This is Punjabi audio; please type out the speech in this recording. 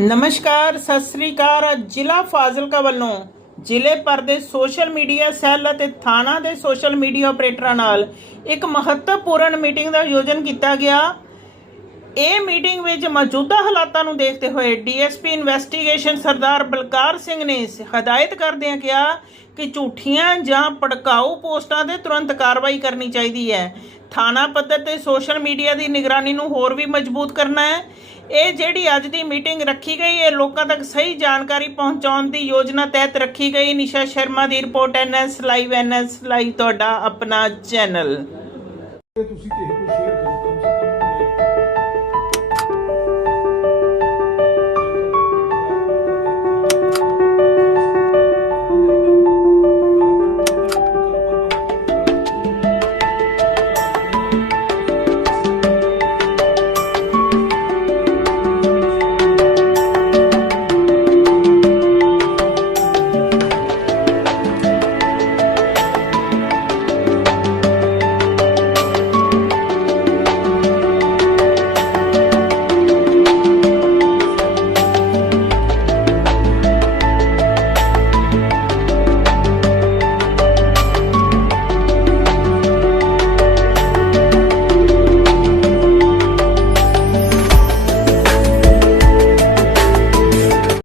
ਨਮਸਕਾਰ, ਸਤਿ ਸ੍ਰੀ ਅਕਾਲ। ਜ਼ਿਲ੍ਹਾ ਫਾਜ਼ਿਲਕਾ ਵੱਲੋਂ ਜ਼ਿਲ੍ਹੇ ਭਰ ਦੇ ਸੋਸ਼ਲ ਮੀਡੀਆ ਸੈੱਲ ਅਤੇ ਥਾਣਾ ਦੇ ਸੋਸ਼ਲ ਮੀਡੀਆ ਆਪਰੇਟਰਾਂ ਨਾਲ ਇੱਕ ਮਹੱਤਵਪੂਰਨ ਮੀਟਿੰਗ ਦਾ ਆਯੋਜਨ ਕੀਤਾ ਗਿਆ। ਇਹ ਮੀਟਿੰਗ ਵਿੱਚ ਮੌਜੂਦਾ ਹਾਲਾਤਾਂ ਨੂੰ ਦੇਖਦੇ ਹੋਏ ਡੀਐਸਪੀ ਇਨਵੈਸਟੀਗੇਸ਼ਨ ਸਰਦਾਰ ਬਲਕਾਰ ਸਿੰਘ ਨੇ ਹਦਾਇਤ ਕਰਦਿਆਂ ਕਿਹਾ ਕਿ ਝੂਠੀਆਂ ਜਾਂ ਭੜਕਾਊ ਪੋਸਟਾਂ ਤੇ ਤੁਰੰਤ ਕਾਰਵਾਈ ਕਰਨੀ ਚਾਹੀਦੀ ਹੈ। ਥਾਣਾ ਪੱਧਰ ਤੇ ਸੋਸ਼ਲ ਮੀਡੀਆ ਦੀ ਨਿਗਰਾਨੀ ਨੂੰ ਹੋਰ ਵੀ ਮਜ਼ਬੂਤ ਕਰਨਾ ਹੈ। ਇਹ ਜਿਹੜੀ ਅੱਜ ਦੀ ਮੀਟਿੰਗ ਰੱਖੀ ਗਈ ਹੈ ਲੋਕਾਂ ਤੱਕ ਸਹੀ ਜਾਣਕਾਰੀ ਪਹੁੰਚਾਉਣ ਦੀ ਯੋਜਨਾ ਤਹਿਤ ਰੱਖੀ ਗਈ। ਨਿਸ਼ਾ ਸ਼ਰਮਾ ਦੀ report NS live NS live, ਤੁਹਾਡਾ ਆਪਣਾ ਚੈਨਲ। ਤੁਸੀਂ ਕਿਸੇ ਕੋਈ ਸ਼ੇਅਰ